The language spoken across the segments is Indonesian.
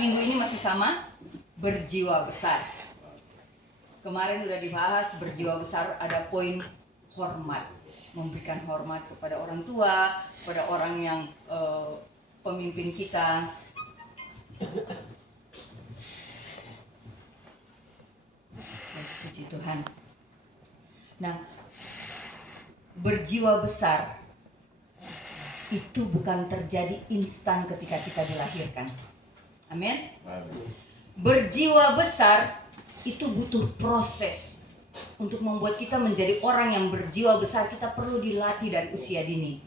minggu ini masih sama, berjiwa besar. Kemarin udah dibahas berjiwa besar, ada poin hormat, memberikan hormat kepada orang tua, kepada orang yang pemimpin kita. Puji Tuhan. Nah, berjiwa besar itu bukan terjadi instan ketika kita dilahirkan. Amin. Berjiwa besar itu butuh proses. Untuk membuat kita menjadi orang yang berjiwa besar, kita perlu dilatih dari usia dini.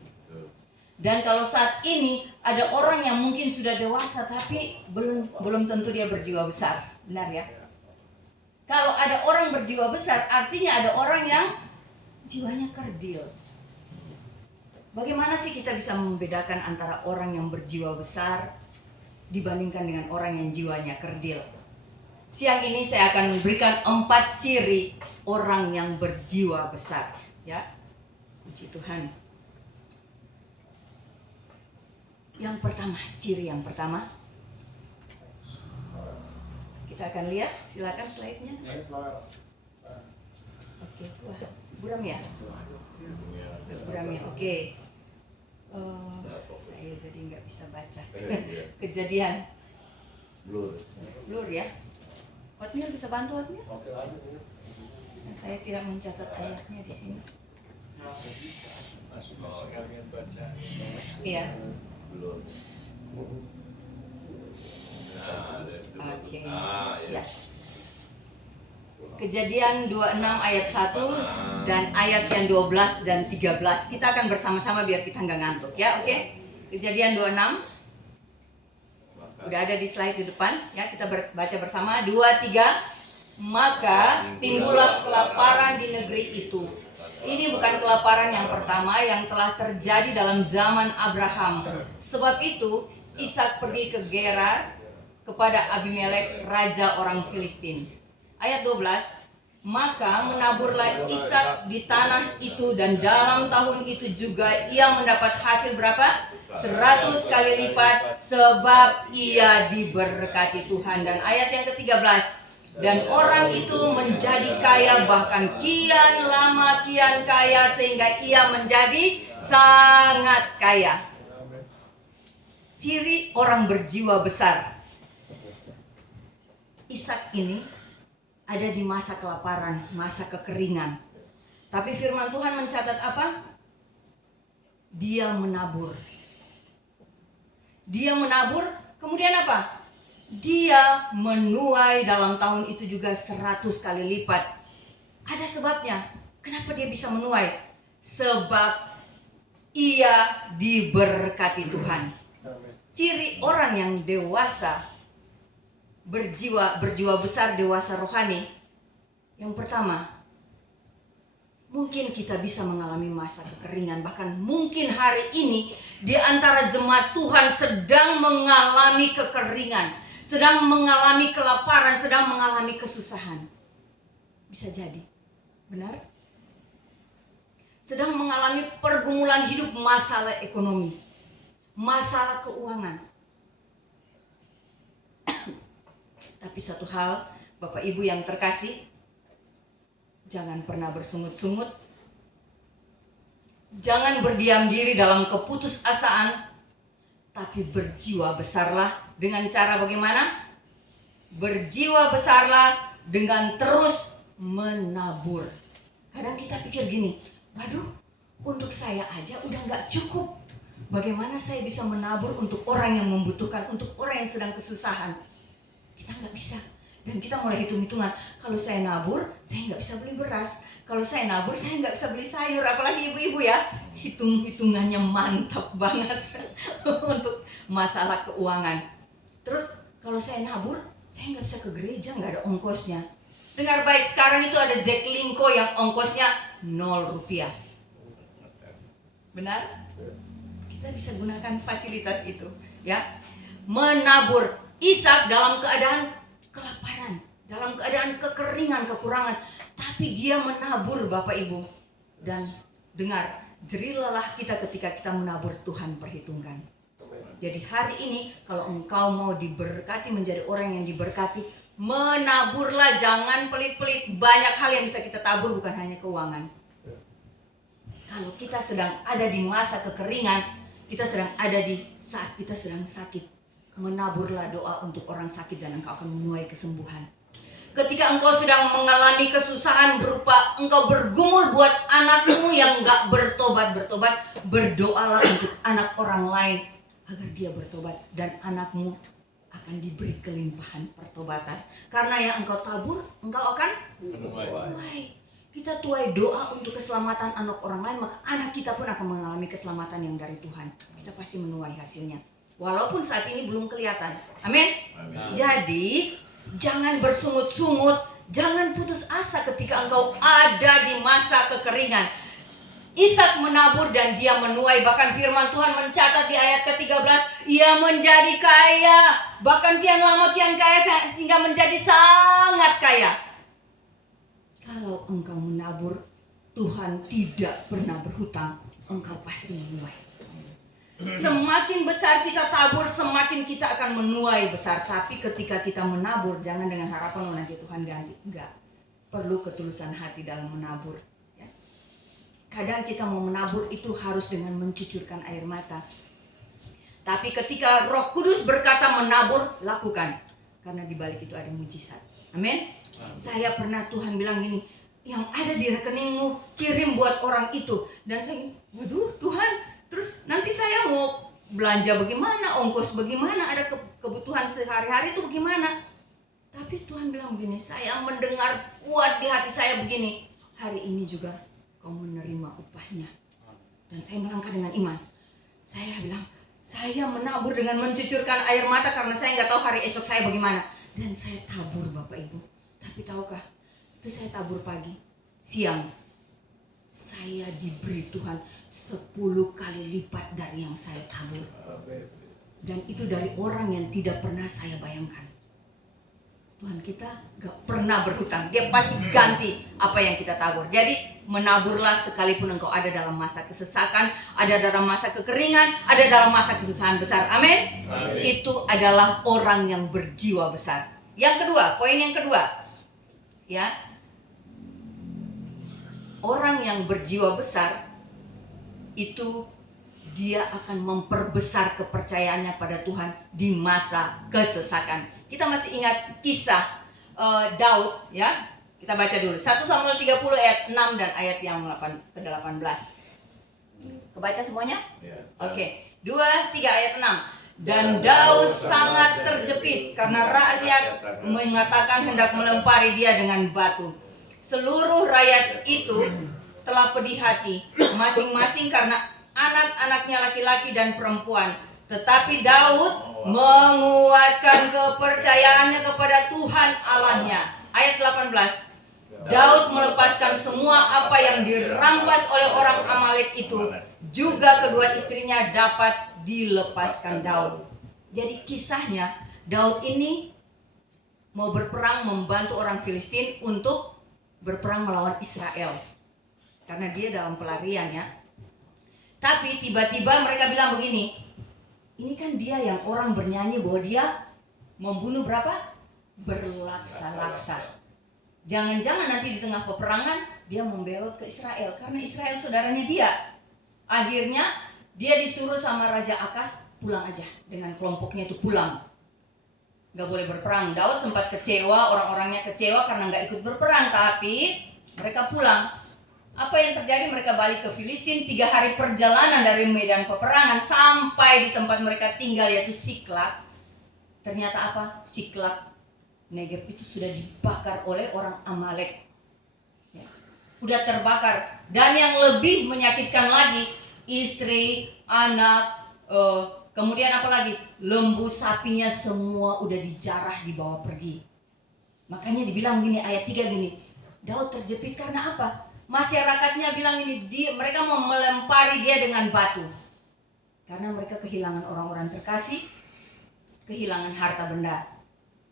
Dan kalau saat ini ada orang yang mungkin sudah dewasa tapi belum tentu dia berjiwa besar. Benar ya? Kalau ada orang berjiwa besar, artinya ada orang yang jiwanya kerdil. Bagaimana sih kita bisa membedakan antara orang yang berjiwa besar dibandingkan dengan orang yang jiwanya kerdil? Siang ini saya akan memberikan 4 ciri orang yang berjiwa besar. Ya, puji Tuhan. Yang pertama, ciri yang pertama. Kita akan lihat, silakan slide-nya. Oke, wah, buram ya? Buram ya, oke. Saya jadi nggak bisa baca. Kejadian. Blur ya. Otniel bisa bantu Otniel? Nah, saya tidak mencatat ayatnya di sini. Iya. Oke. Ya. Kejadian 26 ayat 1 dan ayat yang 12 dan 13. Kita akan bersama-sama biar kita nggak ngantuk ya, oke? Kejadian 26. Udah ada di slide di depan ya, kita baca bersama. 2, 3. Maka timbullah kelaparan di negeri itu. Ini bukan kelaparan yang pertama yang telah terjadi dalam zaman Abraham. Sebab itu Ishak pergi ke Gerar kepada Abimelek, raja orang Filistin. Ayat 12. Maka menaburlah Ishak di tanah itu, dan dalam tahun itu juga ia mendapat hasil berapa? 100 kali lipat, sebab ia diberkati Tuhan. Dan ayat yang ke-13. Dan orang itu menjadi kaya, bahkan kian lama kian kaya, sehingga ia menjadi sangat kaya. Ciri orang berjiwa besar. Ishak ini ada di masa kelaparan, masa kekeringan. Tapi firman Tuhan mencatat apa? Dia menabur. Dia menabur, kemudian apa? Dia menuai dalam tahun itu juga 100 kali lipat. Ada sebabnya. Kenapa dia bisa menuai? Sebab ia diberkati Tuhan. Ciri orang yang dewasa, berjiwa besar, dewasa rohani. Yang pertama, mungkin kita bisa mengalami masa kekeringan. Bahkan mungkin hari ini di antara jemaat Tuhan sedang mengalami kekeringan, sedang mengalami kelaparan, sedang mengalami kesusahan. Bisa jadi, benar? Sedang mengalami pergumulan hidup, masalah ekonomi, masalah keuangan. Tapi satu hal, Bapak Ibu yang terkasih, jangan pernah bersungut-sungut. Jangan berdiam diri dalam keputusasaan, tapi berjiwa besarlah. Dengan cara bagaimana? Berjiwa besarlah dengan terus menabur. Kadang kita pikir gini, waduh, untuk saya aja udah gak cukup. Bagaimana saya bisa menabur untuk orang yang membutuhkan, untuk orang yang sedang kesusahan? Kita gak bisa. Dan kita mulai hitung-hitungan, kalau saya nabur, saya gak bisa beli beras. Kalau saya nabur, saya gak bisa beli sayur. Apalagi ibu-ibu ya, hitung-hitungannya mantap banget untuk masalah keuangan. Terus kalau saya nabur, saya gak bisa ke gereja, gak ada ongkosnya. Dengar baik, sekarang itu ada Jack Linko yang ongkosnya 0 rupiah. Benar? Kita bisa gunakan fasilitas itu, ya. Menabur. Ishak dalam keadaan kelaparan, dalam keadaan kekeringan, kekurangan, tapi dia menabur, Bapak Ibu. Dan dengar, jerilalah kita ketika kita menabur, Tuhan perhitungkan. Jadi hari ini kalau engkau mau diberkati, menjadi orang yang diberkati, menaburlah, jangan pelit-pelit. Banyak hal yang bisa kita tabur, bukan hanya keuangan. Kalau kita sedang ada di masa kekeringan, kita sedang ada di saat kita sedang sakit, menaburlah doa untuk orang sakit dan engkau akan menuai kesembuhan. Ketika engkau sedang mengalami kesusahan berupa engkau bergumul buat anakmu yang gak bertobat, berdoalah untuk anak orang lain agar dia bertobat, dan anakmu akan diberi kelimpahan pertobatan. Karena yang engkau tabur, engkau akan menuai. Kita tuai doa untuk keselamatan anak orang lain, maka anak kita pun akan mengalami keselamatan yang dari Tuhan. Kita pasti menuai hasilnya, walaupun saat ini belum kelihatan. Amin. Jadi jangan bersungut-sungut, jangan putus asa ketika engkau ada di masa kekeringan. Ishak menabur dan dia menuai. Bahkan firman Tuhan mencatat di ayat ke-13, ia menjadi kaya, bahkan kian lama kian kaya, sehingga menjadi sangat kaya. Kalau engkau menabur, Tuhan tidak pernah berhutang, engkau pasti menuai. Semakin besar kita tabur, semakin kita akan menuai besar. Tapi ketika kita menabur, jangan dengan harapan nanti Tuhan ganti. Enggak. Perlu ketulusan hati dalam menabur. Ya. Kadang kita mau menabur itu harus dengan mencucurkan air mata. Tapi ketika Roh Kudus berkata menabur, lakukan. Karena di balik itu ada mujizat. Amin. Saya pernah Tuhan bilang gini, yang ada di rekeningmu kirim buat orang itu. Dan saya, waduh Tuhan, terus nanti saya mau belanja bagaimana, ongkos bagaimana, ada kebutuhan sehari-hari itu bagaimana. Tapi Tuhan bilang begini, saya mendengar kuat di hati saya begini, hari ini juga kau menerima upahnya. Dan saya melangkah dengan iman. Saya bilang, saya menabur dengan mencucurkan air mata karena saya nggak tahu hari esok saya bagaimana. Dan saya tabur Bapak Ibu. Tapi tahukah, itu saya tabur pagi, siang. Saya diberi Tuhan 10 kali lipat dari yang saya tabur. Dan itu dari orang yang tidak pernah saya bayangkan. Tuhan kita gak pernah berhutang, dia pasti ganti apa yang kita tabur. Jadi menaburlah sekalipun engkau ada dalam masa kesesakan, ada dalam masa kekeringan, ada dalam masa kesusahan besar. Amin. Itu adalah orang yang berjiwa besar. Yang kedua, poin yang kedua, ya, orang yang berjiwa besar itu dia akan memperbesar kepercayaannya pada Tuhan di masa kesesakan. Kita masih ingat kisah Daud, ya. Kita baca dulu 1 Samuel 30 ayat 6 dan ayat yang ke-18. Kebaca semuanya? Oke. 2, 3 ayat 6. Dan Daud sangat terjepit karena rakyat mengatakan hendak melempari dia dengan batu. Seluruh rakyat itu telah pedih hati, masing-masing karena anak-anaknya laki-laki dan perempuan. Tetapi Daud menguatkan kepercayaannya kepada Tuhan Allahnya. Ayat 18. Daud melepaskan semua apa yang dirampas oleh orang Amalek itu. Juga kedua istrinya dapat dilepaskan Daud. Jadi kisahnya, Daud ini mau berperang membantu orang Filistin untuk berperang melawan Israel. Karena dia dalam pelarian, ya. Tapi tiba-tiba mereka bilang begini, ini kan dia yang orang bernyanyi bahwa dia membunuh berapa? Berlaksa-laksa. Jangan-jangan nanti di tengah peperangan dia membelot ke Israel, karena Israel saudaranya dia. Akhirnya dia disuruh sama Raja Akas, pulang aja dengan kelompoknya itu, pulang. Gak boleh berperang. Daud sempat kecewa, orang-orangnya kecewa karena gak ikut berperang, tapi mereka pulang. Apa yang terjadi? Mereka balik ke Filistin. 3 hari perjalanan dari medan peperangan sampai di tempat mereka tinggal, yaitu Siklak. Ternyata apa? Siklak Negeb itu sudah dibakar oleh orang Amalek, ya. Udah terbakar. Dan yang lebih menyakitkan lagi, istri, anak, kemudian apa lagi? Lembu sapinya semua udah dijarah, dibawa pergi. Makanya dibilang gini, ayat 3 gini, Daud terjepit karena apa? Masyarakatnya bilang ini, mereka mau melempari dia dengan batu. Karena mereka kehilangan orang-orang terkasih, kehilangan harta benda.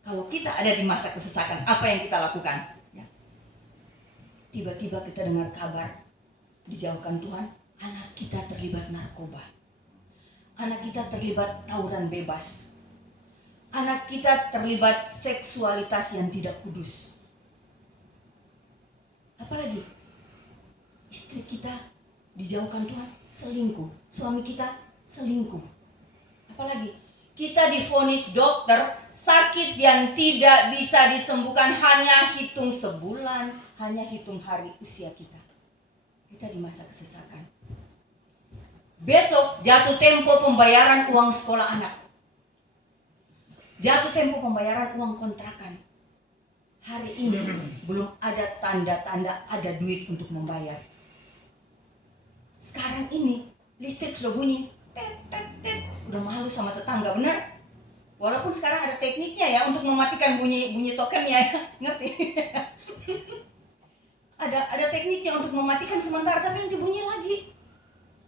Kalau kita ada di masa kesesakan, apa yang kita lakukan? Ya. Tiba-tiba kita dengar kabar, dijauhkan Tuhan, anak kita terlibat narkoba. Anak kita terlibat tawuran bebas. Anak kita terlibat seksualitas yang tidak kudus. Apalagi istri kita dijauhkan Tuhan, selingkuh. Suami kita selingkuh. Apalagi kita divonis dokter sakit yang tidak bisa disembuhkan, hanya hitung sebulan, hanya hitung hari usia kita. Kita di masa kesesakan. Besok jatuh tempo pembayaran uang sekolah anak. Jatuh tempo pembayaran uang kontrakan. Hari ini belum ada tanda-tanda ada duit untuk membayar. Sekarang ini listrik sudah bunyi, tet, tet, tet. Udah malu sama tetangga, benar? Walaupun sekarang ada tekniknya ya untuk mematikan bunyi tokennya ya, ngerti? ada tekniknya untuk mematikan sementara, tapi nanti bunyi lagi.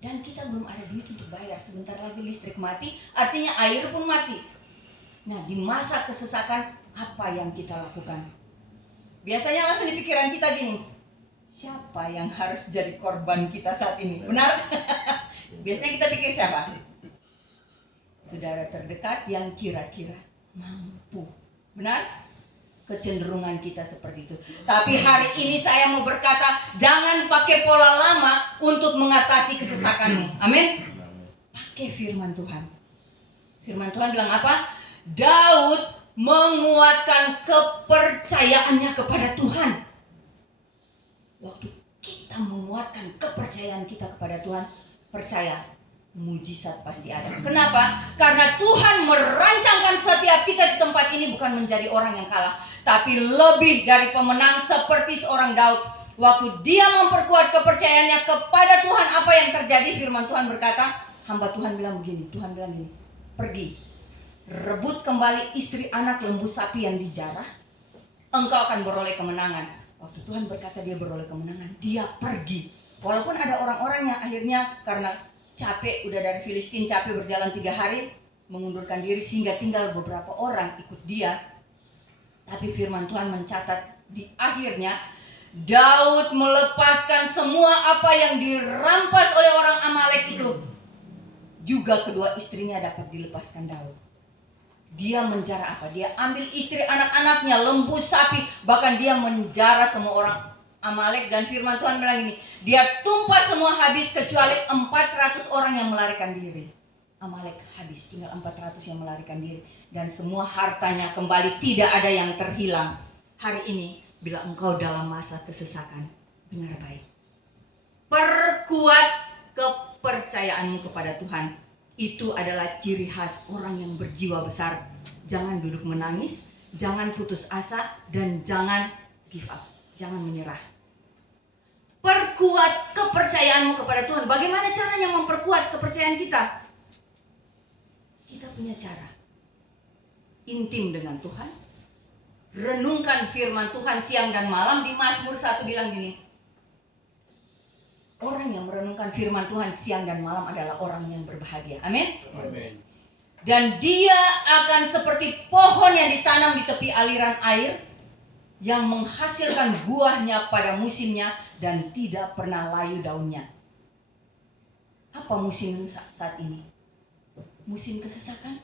Dan kita belum ada duit untuk bayar. Sebentar lagi listrik mati, artinya air pun mati. Nah, di masa kesesakan apa yang kita lakukan? Biasanya langsung di pikiran kita gini, siapa yang harus jadi korban kita saat ini? Benar? Biasanya kita pikir siapa? Saudara terdekat yang kira-kira mampu. Benar? Kecenderungan kita seperti itu. Tapi hari ini saya mau berkata, jangan pakai pola lama untuk mengatasi kesesakanmu. Amin. Pakai firman Tuhan. Firman Tuhan bilang apa? Daud menguatkan kepercayaannya kepada Tuhan. Waktu kita menguatkan kepercayaan kita kepada Tuhan, percaya, mujizat pasti ada. Kenapa? Karena Tuhan merancangkan setiap kita di tempat ini bukan menjadi orang yang kalah, tapi lebih dari pemenang seperti seorang Daud. Waktu dia memperkuat kepercayaannya kepada Tuhan, apa yang terjadi? Firman Tuhan berkata, hamba Tuhan bilang begini, Tuhan bilang gini, pergi, rebut kembali istri anak lembu sapi yang dijarah, engkau akan beroleh kemenangan. Waktu Tuhan berkata dia beroleh kemenangan, dia pergi. Walaupun ada orang-orang yang akhirnya karena capek, udah dari Filistin capek berjalan 3 hari, mengundurkan diri sehingga tinggal beberapa orang ikut dia. Tapi firman Tuhan mencatat di akhirnya Daud melepaskan semua apa yang dirampas oleh orang Amalek itu. Juga kedua istrinya dapat dilepaskan Daud. Dia menjara apa? Dia ambil istri anak-anaknya, lembu sapi, bahkan dia menjara semua orang Amalek. Dan firman Tuhan bilang ini, dia tumpas semua habis kecuali 400 orang yang melarikan diri. Amalek habis, tinggal 400 yang melarikan diri. Dan semua hartanya kembali, tidak ada yang terhilang. Hari ini, bila engkau dalam masa kesesakan, dengar baik. Perkuat kepercayaanmu kepada Tuhan. Itu adalah ciri khas orang yang berjiwa besar. Jangan duduk menangis, jangan putus asa, dan jangan give up. Jangan menyerah. Perkuat kepercayaanmu kepada Tuhan. Bagaimana caranya memperkuat kepercayaan kita? Kita punya cara. Intim dengan Tuhan. Renungkan firman Tuhan siang dan malam. Di Mazmur 1 bilang gini, orang yang merenungkan firman Tuhan siang dan malam adalah orang yang berbahagia. Amin. Amin. Dan dia akan seperti pohon yang ditanam di tepi aliran air, yang menghasilkan buahnya pada musimnya dan tidak pernah layu daunnya. Apa musim saat ini? Musim kesesakan?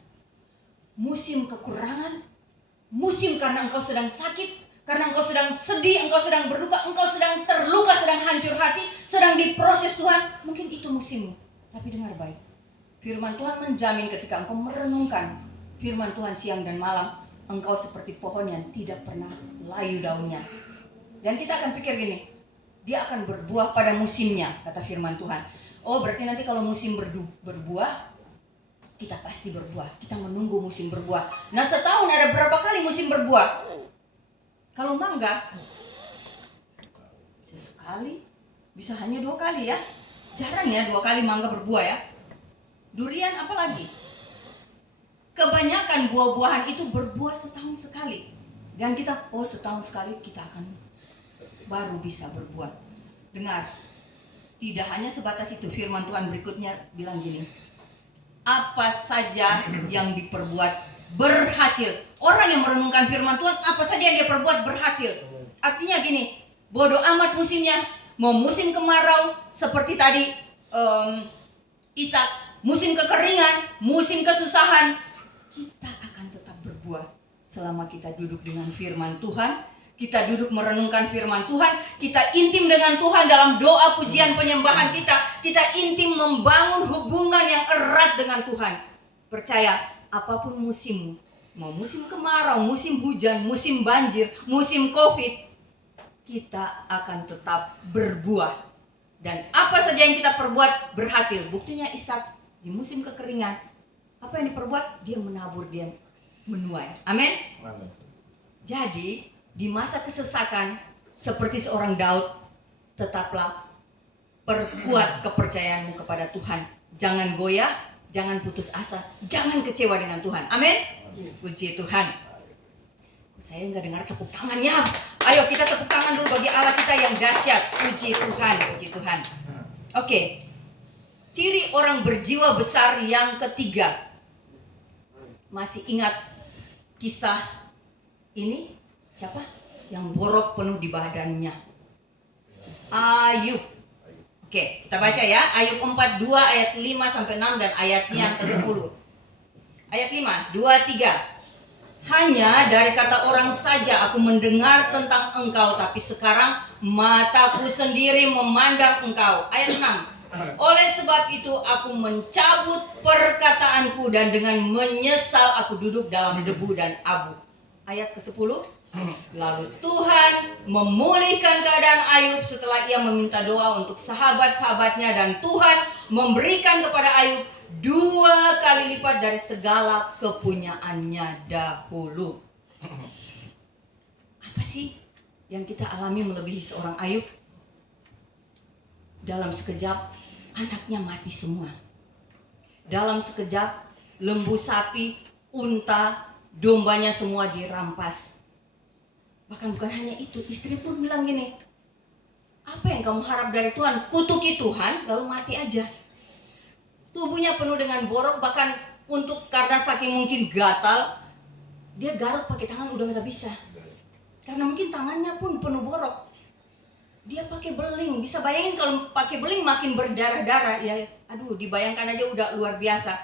Musim kekurangan? Musim karena engkau sedang sakit? Karena engkau sedang sedih, engkau sedang berduka, engkau sedang terluka, sedang hancur hati, sedang diproses Tuhan? Mungkin itu musimmu. Tapi dengar baik. Firman Tuhan menjamin ketika engkau merenungkan firman Tuhan siang dan malam, engkau seperti pohon yang tidak pernah layu daunnya. Dan kita akan pikir gini, dia akan berbuah pada musimnya, kata firman Tuhan. Oh, berarti nanti kalau musim berbuah, kita pasti berbuah. Kita menunggu musim berbuah. Nah, setahun ada berapa kali musim berbuah? Kalau mangga, sesekali, bisa hanya 2 kali ya. Jarang ya 2 kali mangga berbuah ya. Durian apalagi? Kebanyakan buah-buahan itu berbuah setahun sekali. Dan kita, setahun sekali kita akan baru bisa berbuah. Dengar, tidak hanya sebatas itu. Firman Tuhan berikutnya bilang gini, apa saja yang diperbuat berhasil. Orang yang merenungkan firman Tuhan, apa saja yang dia perbuat berhasil. Artinya gini, bodoh amat musimnya. Mau musim kemarau seperti tadi Ishak musim kekeringan, musim kesusahan, kita akan tetap berbuah selama kita duduk dengan firman Tuhan, kita duduk merenungkan firman Tuhan, kita intim dengan Tuhan dalam doa pujian penyembahan kita intim membangun hubungan yang erat dengan Tuhan. Percaya, apapun musimmu, mau musim kemarau, musim hujan, musim banjir, musim COVID, kita akan tetap berbuah. Dan apa saja yang kita perbuat berhasil. Buktinya Ishak di musim kekeringan, apa yang diperbuat? Dia menabur, dia menuai. Amin. Jadi di masa kesesakan seperti seorang Daud, tetaplah perkuat kepercayaanmu kepada Tuhan. Jangan goyah, jangan putus asa, jangan kecewa dengan Tuhan. Amin. Puji Tuhan. Saya nggak dengar tepuk tangannya. Ayo kita tepuk tangan dulu bagi Allah kita yang dahsyat. Puji Tuhan, puji Tuhan. Oke. Ciri orang berjiwa besar yang ketiga. Masih ingat kisah ini? Siapa? Yang borok penuh di badannya. Ayub. Oke, kita baca ya. Ayub 42 ayat 5 sampai 6 dan ayatnya yang ke-10. Ayat 5, 2, 3. Hanya dari kata orang saja aku mendengar tentang engkau, tapi sekarang mataku sendiri memandang engkau. Ayat 6. Oleh sebab itu aku mencabut perkataanku dan dengan menyesal aku duduk dalam debu dan abu. Ayat ke-10. Lalu Tuhan memulihkan keadaan Ayub setelah ia meminta doa untuk sahabat-sahabatnya, dan Tuhan memberikan kepada Ayub 2 kali lipat dari segala kepunyaannya dahulu. Apa sih yang kita alami melebihi seorang Ayub? Dalam sekejap anaknya mati semua. Dalam sekejap lembu sapi, unta, dombanya semua dirampas. Bahkan bukan hanya itu, istri pun bilang gini, apa yang kamu harap dari Tuhan? Kutuki Tuhan lalu mati aja. Tubuhnya penuh dengan borok, bahkan karena saking mungkin gatal, dia garuk pakai tangan udah nggak bisa. Karena mungkin tangannya pun penuh borok. Dia pakai beling, bisa bayangin kalau pakai beling makin berdarah-darah ya. Aduh, dibayangkan aja udah luar biasa.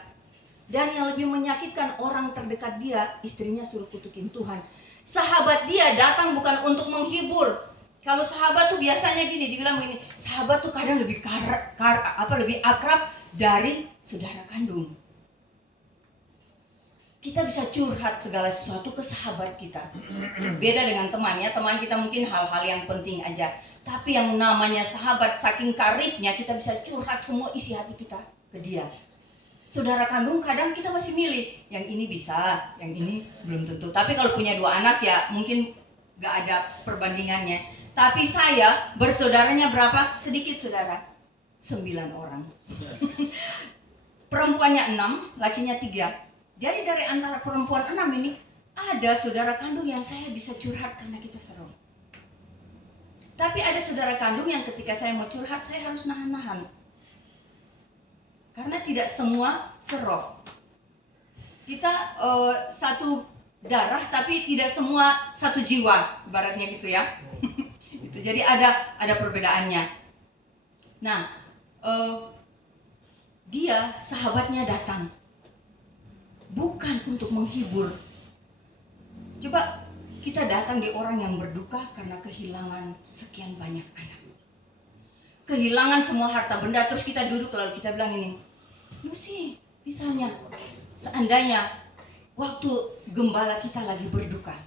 Dan yang lebih menyakitkan, orang terdekat dia, istrinya suruh kutukin Tuhan. Sahabat dia datang bukan untuk menghibur. Kalau sahabat tuh biasanya gini, dibilang gini, sahabat tuh kadang lebih lebih akrab dari saudara kandung. Kita bisa curhat segala sesuatu ke sahabat kita. Beda dengan teman ya, teman kita mungkin hal-hal yang penting aja. Tapi yang namanya sahabat, saking karibnya kita bisa curhat semua isi hati kita ke dia. Saudara kandung kadang kita masih milih, yang ini bisa, yang ini belum tentu. Tapi kalau punya 2 anak ya mungkin gak ada perbandingannya. Tapi saya bersaudaranya berapa? Sedikit saudara, 9 orang. Perempuannya 6, lakinya 3. Jadi dari antara perempuan 6 ini ada saudara kandung yang saya bisa curhat karena kita seru. Tapi ada saudara kandung yang ketika saya mau curhat saya harus nahan-nahan. Karena tidak semua seroh. Kita satu darah tapi tidak semua satu jiwa, ibaratnya gitu ya. Gitu. Jadi ada perbedaannya. Nah, dia sahabatnya datang bukan untuk menghibur. Coba kita datang di orang yang berduka karena kehilangan sekian banyak anak, kehilangan semua harta benda, terus kita duduk lalu kita bilang ini, lu sih misalnya seandainya waktu gembala kita lagi berduka,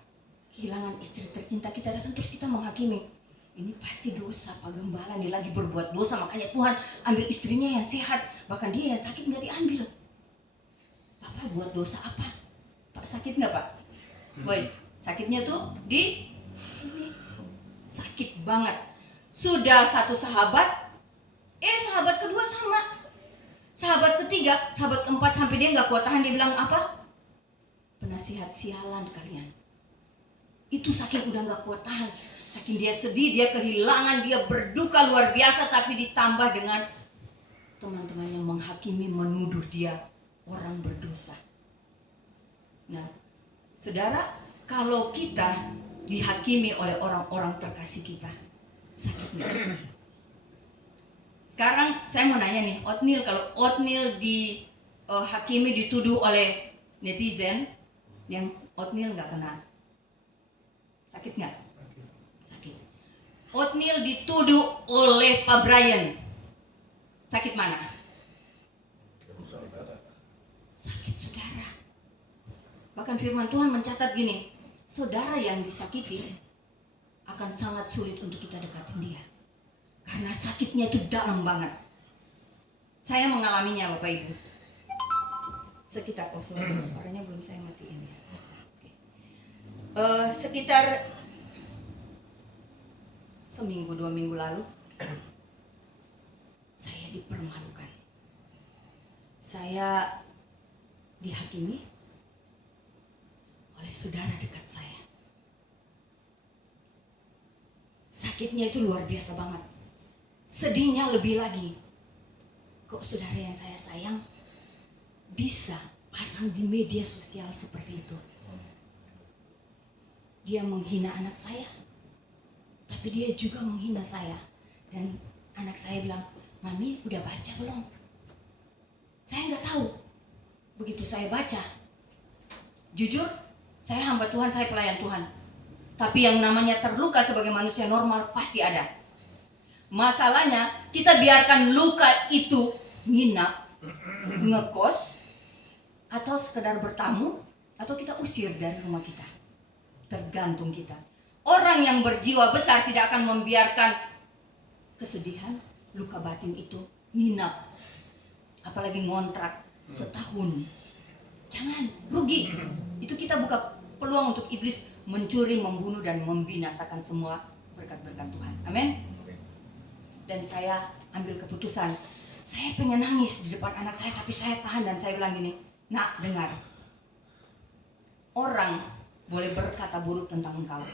kehilangan istri tercinta kita datang terus kita menghakimi, ini pasti dosa Pak Gembala, dia lagi berbuat dosa makanya Tuhan ambil istrinya yang sehat, bahkan dia yang sakit nggak diambil. Bapak buat dosa apa? Pak sakit nggak Pak? Boy, sakitnya tuh di sini, sakit banget. Sudah satu sahabat, sahabat kedua sama, sahabat ketiga, sahabat keempat, sampai dia nggak kuat tahan, dia bilang apa? Penasihat sialan kalian. Itu saking udah nggak kuat tahan, saking dia sedih, dia kehilangan, dia berduka luar biasa, tapi ditambah dengan teman-teman yang menghakimi, menuduh dia orang berdosa. Nah, saudara, kalau kita dihakimi oleh orang-orang terkasih kita, sakit nggak? Sekarang saya mau nanya nih, Otniel, kalau Otniel Hakimi dituduh oleh netizen yang oatmeal nggak kena. Sakit nggak? Sakit. Oatmeal dituduh oleh Pak Brian. Sakit mana? Sakit saudara. Bahkan firman Tuhan mencatat gini, saudara yang disakiti akan sangat sulit untuk kita dekatin dia. Karena sakitnya itu dalam banget. Saya mengalaminya Bapak Ibu. Sekitar, suaranya belum saya matiin ya. Sekitar seminggu 2 minggu lalu, saya dipermalukan. Saya dihakimi oleh saudara dekat saya. Sakitnya itu luar biasa banget. Sedihnya lebih lagi. Kok saudara yang saya sayang bisa pasang di media sosial seperti itu? Dia menghina anak saya, tapi dia juga menghina saya. Dan anak saya bilang, "Mami udah baca belum?" Saya nggak tahu. Begitu saya baca, jujur, saya hamba Tuhan, saya pelayan Tuhan. Tapi yang namanya terluka sebagai manusia normal pasti ada. Masalahnya, kita biarkan luka itu nginap, ngekos, atau sekedar bertamu, atau kita usir dari rumah kita. Tergantung kita. Orang yang berjiwa besar tidak akan membiarkan kesedihan, luka batin itu nginap. Apalagi ngontrak setahun. Jangan, rugi. Itu kita buka peluang untuk iblis mencuri, membunuh, dan membinasakan semua berkat-berkat Tuhan. Amin. Dan saya ambil keputusan. Saya pengen nangis di depan anak saya, tapi saya tahan dan saya bilang gini, "Nak, dengar. Orang boleh berkata buruk tentang engkau.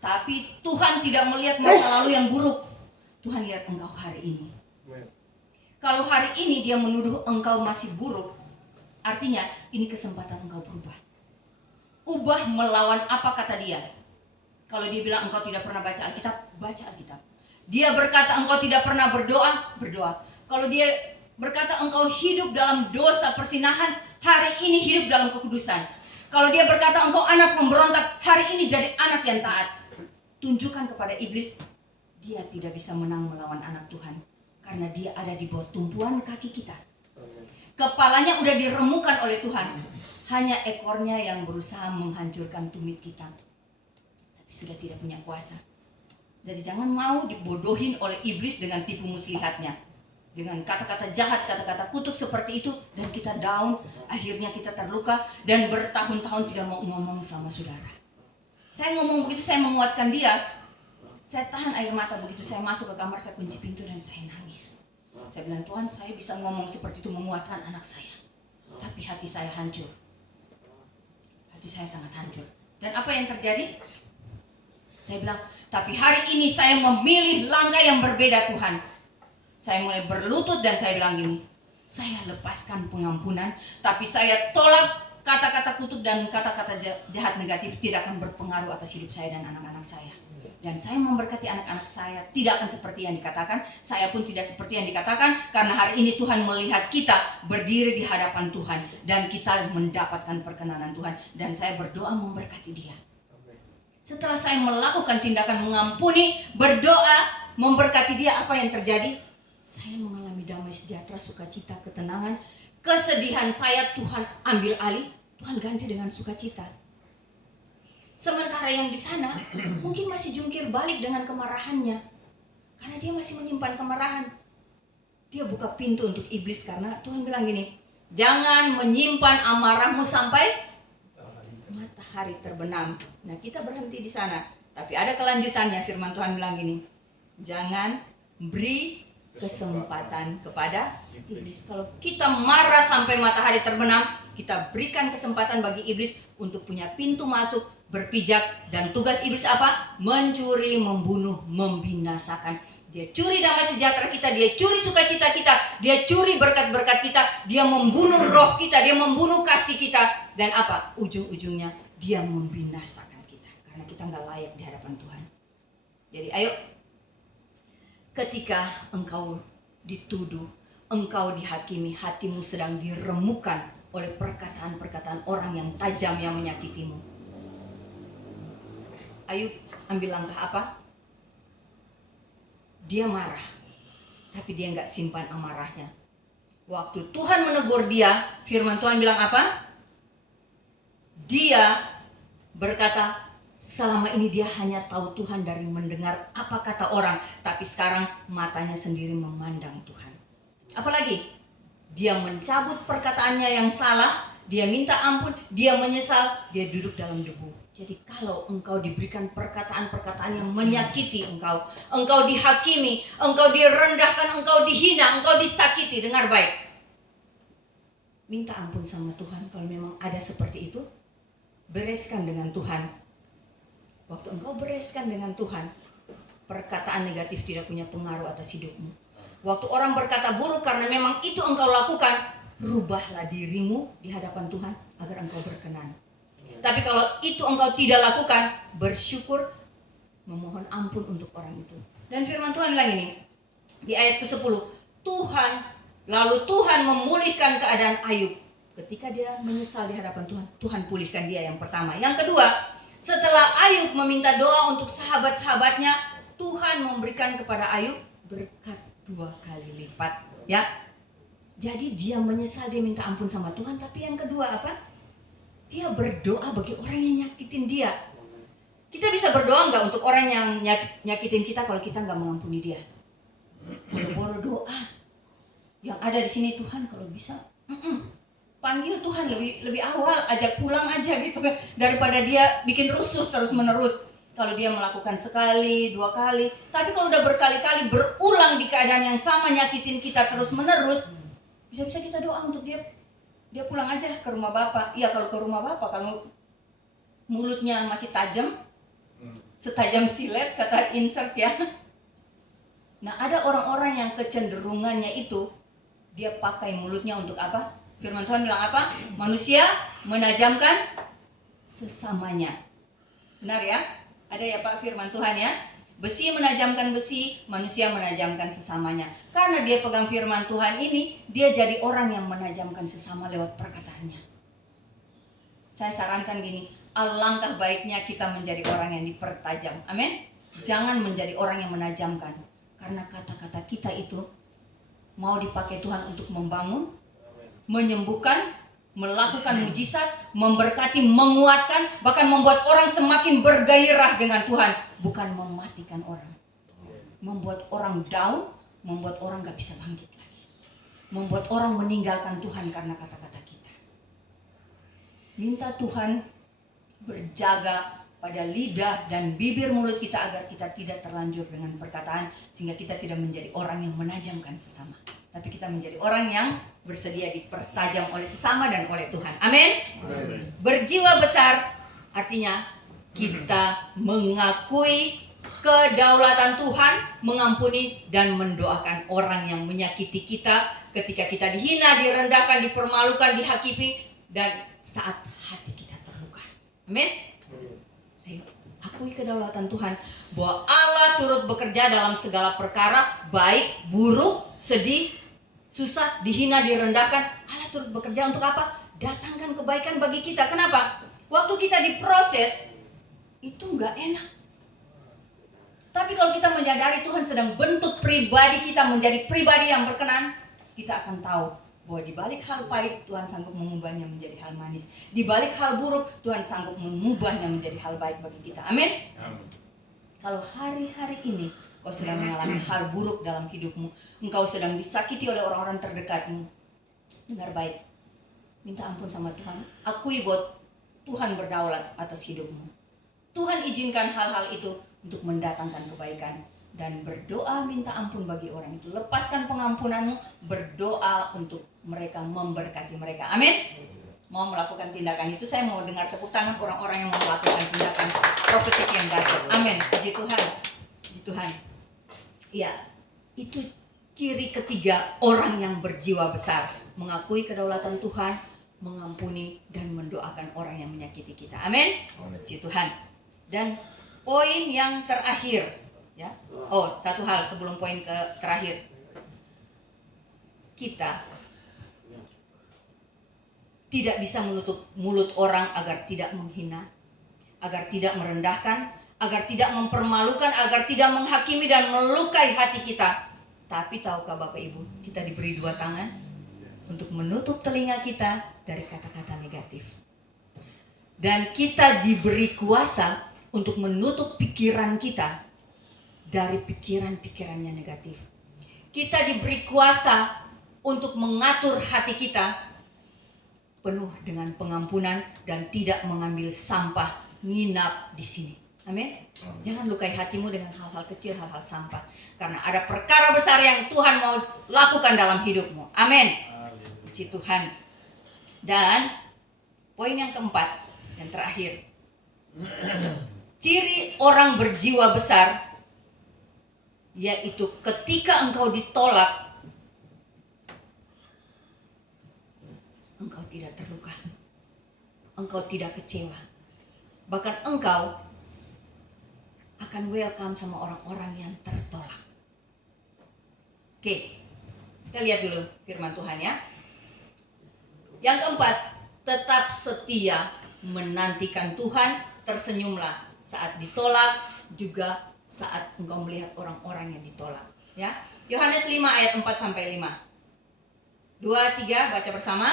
Tapi Tuhan tidak melihat masa lalu yang buruk. Tuhan lihat engkau hari ini. Kalau hari ini dia menuduh engkau masih buruk, artinya ini kesempatan engkau berubah. Ubah melawan apa kata dia. Kalau dia bilang engkau tidak pernah baca Alkitab, baca Alkitab. Dia berkata engkau tidak pernah berdoa, berdoa. Kalau dia berkata engkau hidup dalam dosa persinahan, hari ini hidup dalam kekudusan. Kalau dia berkata engkau anak pemberontak, hari ini jadi anak yang taat. Tunjukkan kepada iblis, dia tidak bisa menang melawan anak Tuhan. Karena dia ada di bawah tumpuan kaki kita. Kepalanya udah diremukan oleh Tuhan. Hanya ekornya yang berusaha menghancurkan tumit kita. Tapi sudah tidak punya kuasa. Jadi jangan mau dibodohin oleh iblis dengan tipu muslihatnya. Dengan kata-kata jahat, kata-kata kutuk seperti itu. Dan kita down, akhirnya kita terluka. Dan bertahun-tahun tidak mau ngomong sama saudara. Saya ngomong begitu, saya menguatkan dia. Saya tahan air mata begitu saya masuk ke kamar, saya kunci pintu dan saya nangis. Saya bilang, Tuhan, saya bisa ngomong seperti itu menguatkan anak saya. Tapi hati saya hancur. Hati saya sangat hancur. Dan apa yang terjadi? Saya bilang, tapi hari ini saya memilih langkah yang berbeda Tuhan. Saya mulai berlutut dan saya bilang gini, saya lepaskan pengampunan, tapi saya tolak kata-kata kutuk dan kata-kata jahat negatif tidak akan berpengaruh atas hidup saya dan anak-anak saya. Dan saya memberkati anak-anak saya tidak akan seperti yang dikatakan. Saya pun tidak seperti yang dikatakan. Karena hari ini Tuhan melihat kita berdiri di hadapan Tuhan. Dan kita mendapatkan perkenanan Tuhan. Dan saya berdoa memberkati dia. Setelah saya melakukan tindakan mengampuni, berdoa, memberkati dia, apa yang terjadi? Saya mengalami damai sejahtera, sukacita, ketenangan. Kesedihan saya Tuhan ambil alih. Tuhan ganti dengan sukacita. Sementara yang di sana mungkin masih jungkir balik dengan kemarahannya. Karena dia masih menyimpan kemarahan. Dia buka pintu untuk iblis karena Tuhan bilang gini, jangan menyimpan amarahmu sampai matahari terbenam. Nah, kita berhenti di sana. Tapi ada kelanjutannya, firman Tuhan bilang gini, jangan beri kesempatan kepada iblis. Kalau kita marah sampai matahari terbenam, kita berikan kesempatan bagi iblis untuk punya pintu masuk, berpijak. Dan tugas iblis apa? Mencuri, membunuh, membinasakan. Dia curi damai sejahtera kita, dia curi sukacita kita, dia curi berkat-berkat kita, dia membunuh roh kita, dia membunuh kasih kita. Dan apa? Ujung-ujungnya dia membinasakan kita. Karena kita gak layak di hadapan Tuhan. Jadi ayo, ketika engkau dituduh engkau dihakimi, hatimu sedang diremukkan oleh perkataan-perkataan orang yang tajam yang menyakitimu. Ayub ambil langkah apa? Dia marah, tapi dia nggak simpan amarahnya. Waktu Tuhan menegur dia, firman Tuhan bilang apa? Dia berkata, selama ini dia hanya tahu Tuhan dari mendengar apa kata orang, tapi sekarang matanya sendiri memandang Tuhan. Apalagi? Dia mencabut perkataannya yang salah, dia minta ampun, dia menyesal, dia duduk dalam debu. Jadi kalau engkau diberikan perkataan-perkataan yang menyakiti engkau, engkau dihakimi, engkau direndahkan, engkau dihina, engkau disakiti, dengar baik. Minta ampun sama Tuhan kalau memang ada seperti itu. Bereskan dengan Tuhan. Waktu engkau bereskan dengan Tuhan, perkataan negatif tidak punya pengaruh atas hidupmu. Waktu orang berkata buruk karena memang itu engkau lakukan, rubahlah dirimu di hadapan Tuhan agar engkau berkenan. Tapi kalau itu engkau tidak lakukan, bersyukur, memohon ampun untuk orang itu. Dan firman Tuhan bilang ini, di ayat ke-10, lalu Tuhan memulihkan keadaan Ayub. Ketika dia menyesal di hadapan Tuhan, Tuhan pulihkan dia yang pertama. Yang kedua, setelah Ayub meminta doa untuk sahabat-sahabatnya, Tuhan memberikan kepada Ayub berkat 2 kali lipat. Ya, jadi dia menyesal, dia minta ampun sama Tuhan. Tapi yang kedua apa? Dia berdoa bagi orang yang nyakitin dia. Kita bisa berdoa nggak untuk orang yang nyakitin kita kalau kita nggak mengampuni dia? Boro-boro doa. Yang ada di sini, Tuhan kalau bisa, panggil Tuhan lebih awal, ajak pulang aja gitu kan, daripada dia bikin rusuh terus menerus. Kalau dia melakukan sekali, 2 kali, tapi kalau udah berkali-kali berulang di keadaan yang sama nyakitin kita terus menerus, bisa-bisa kita doa untuk dia pulang aja ke rumah Bapak. Iya, kalau ke rumah Bapak, kalau mulutnya masih tajam, setajam silet kata insert ya. Nah, ada orang-orang yang kecenderungannya itu dia pakai mulutnya untuk apa? Firman Tuhan bilang apa? Manusia menajamkan sesamanya. Benar ya? Ada ya Pak firman Tuhan ya? Besi menajamkan besi, manusia menajamkan sesamanya. Karena dia pegang firman Tuhan ini, dia jadi orang yang menajamkan sesama lewat perkataannya. Saya sarankan gini, alangkah baiknya kita menjadi orang yang dipertajam. Amin? Jangan menjadi orang yang menajamkan. Karena kata-kata kita itu mau dipakai Tuhan untuk membangun, menyembuhkan, melakukan mujizat, memberkati, menguatkan, bahkan membuat orang semakin bergairah dengan Tuhan, bukan mematikan orang. Membuat orang down, membuat orang gak bisa bangkit lagi. Membuat orang meninggalkan Tuhan karena kata-kata kita. Minta Tuhan berjaga pada lidah dan bibir mulut kita agar kita tidak terlanjur dengan perkataan, sehingga kita tidak menjadi orang yang menajamkan sesama, tapi kita menjadi orang yang bersedia dipertajam oleh sesama dan oleh Tuhan. Amin. Berjiwa besar artinya kita mengakui kedaulatan Tuhan, mengampuni dan mendoakan orang yang menyakiti kita ketika kita dihina, direndahkan, dipermalukan, dihakimi, dan saat hati kita terluka. Amin. Ayo, akui kedaulatan Tuhan, bahwa Allah turut bekerja dalam segala perkara, baik, buruk, sedih, susah, dihina, direndahkan. Allah turut bekerja untuk apa? Datangkan kebaikan bagi kita. Kenapa? Waktu kita diproses, itu nggak enak. Tapi kalau kita menyadari Tuhan sedang bentuk pribadi kita menjadi pribadi yang berkenan, kita akan tahu bahwa di balik hal pahit, Tuhan sanggup mengubahnya menjadi hal manis. Di balik hal buruk, Tuhan sanggup mengubahnya menjadi hal baik bagi kita. Amin. Kalau hari-hari ini kau sedang mengalami hal buruk dalam hidupmu, engkau sedang disakiti oleh orang-orang terdekatmu, dengar baik, minta ampun sama Tuhan. Akui bahwa Tuhan berdaulat atas hidupmu. Tuhan izinkan hal-hal itu untuk mendatangkan kebaikan. Dan berdoa minta ampun bagi orang itu. Lepaskan pengampunanmu, berdoa untuk mereka, memberkati mereka. Amin. Mau melakukan tindakan itu, saya mau dengar tepuk tangan orang-orang yang mau melakukan tindakan profetik yang dahsyat. Amin. Puji Tuhan. Puji Tuhan. Ya, itu ciri ketiga orang yang berjiwa besar, mengakui kedaulatan Tuhan, mengampuni dan mendoakan orang yang menyakiti kita. Amin. Puji Tuhan. Dan poin yang terakhir, ya. Oh, satu hal sebelum poin terakhir. kita tidak bisa menutup mulut orang agar tidak menghina, agar tidak merendahkan, agar tidak mempermalukan, agar tidak menghakimi dan melukai hati kita. Tapi tahukah Bapak Ibu, kita diberi dua tangan untuk menutup telinga kita dari kata-kata negatif. Dan kita diberi kuasa untuk menutup pikiran kita dari pikiran-pikirannya negatif. Kita diberi kuasa untuk mengatur hati kita penuh dengan pengampunan dan tidak mengambil sampah nginap di sini. Amin. Jangan lukai hatimu dengan hal-hal kecil, hal-hal sampah. Karena ada perkara besar yang Tuhan mau lakukan dalam hidupmu. Amin. Puji Tuhan. Dan poin yang keempat, yang terakhir. Ciri orang berjiwa besar yaitu ketika engkau ditolak, engkau tidak terluka, engkau tidak kecewa, bahkan engkau akan welcome sama orang-orang yang tertolak. Oke, kita lihat dulu firman Tuhan ya. Yang keempat, tetap setia menantikan Tuhan, tersenyumlah saat ditolak, juga saat engkau melihat orang-orang yang ditolak. Ya, Yohanes 5 ayat 4-5. 2, 3, baca bersama.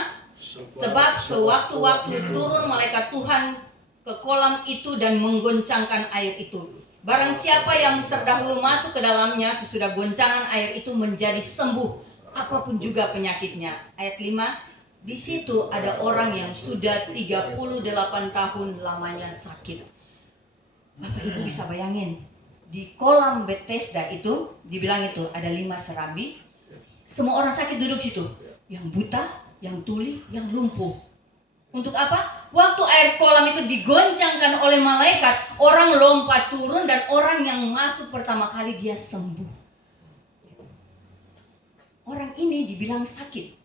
Sebab sewaktu-waktu turun malaikat Tuhan ke kolam itu dan menggoncangkan air itu. Barang siapa yang terdahulu masuk ke dalamnya, sesudah goncangan air itu menjadi sembuh, apapun juga penyakitnya. Ayat 5, di situ ada orang yang sudah 38 tahun lamanya sakit. Bapak Ibu bisa bayangin, di kolam Bethesda itu, dibilang itu ada 5 serambi. Semua orang sakit duduk situ, yang buta, yang tuli, yang lumpuh. Untuk apa? Waktu air kolam itu digoncangkan oleh malaikat, orang lompat turun dan orang yang masuk pertama kali dia sembuh. Orang ini dibilang sakit.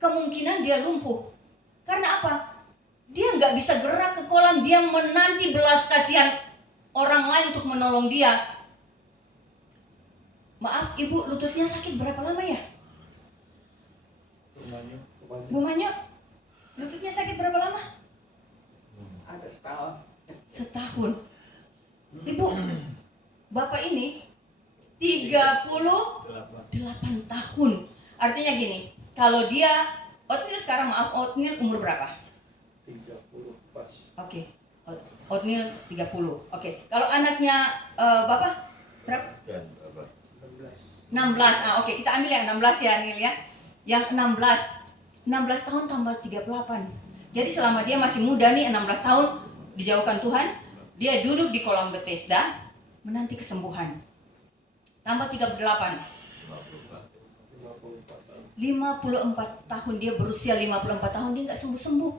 Kemungkinan dia lumpuh. Karena apa? Dia nggak bisa gerak ke kolam, dia menanti belas kasihan orang lain untuk menolong dia. Maaf, Ibu, lututnya sakit berapa lama ya? Bu Manyo, lututnya sakit berapa lama? Ada setahun. Setahun. Ibu, Bapak ini 38 tahun. Artinya gini, kalau dia Otniel sekarang, maaf, Otniel umur berapa? 30 pas. Oke. Otniel 30. Oke. Kalau anaknya Bapak berapa? 16. Oke, kita ambil yang 16 ya, Nil ya. Yang 16 tahun tambah 38. Jadi selama dia masih muda nih, 16 tahun dijauhkan Tuhan, dia duduk di kolam Bethesda menanti kesembuhan. Tambah 38. 54 tahun dia berusia 54 tahun dia nggak sembuh-sembuh.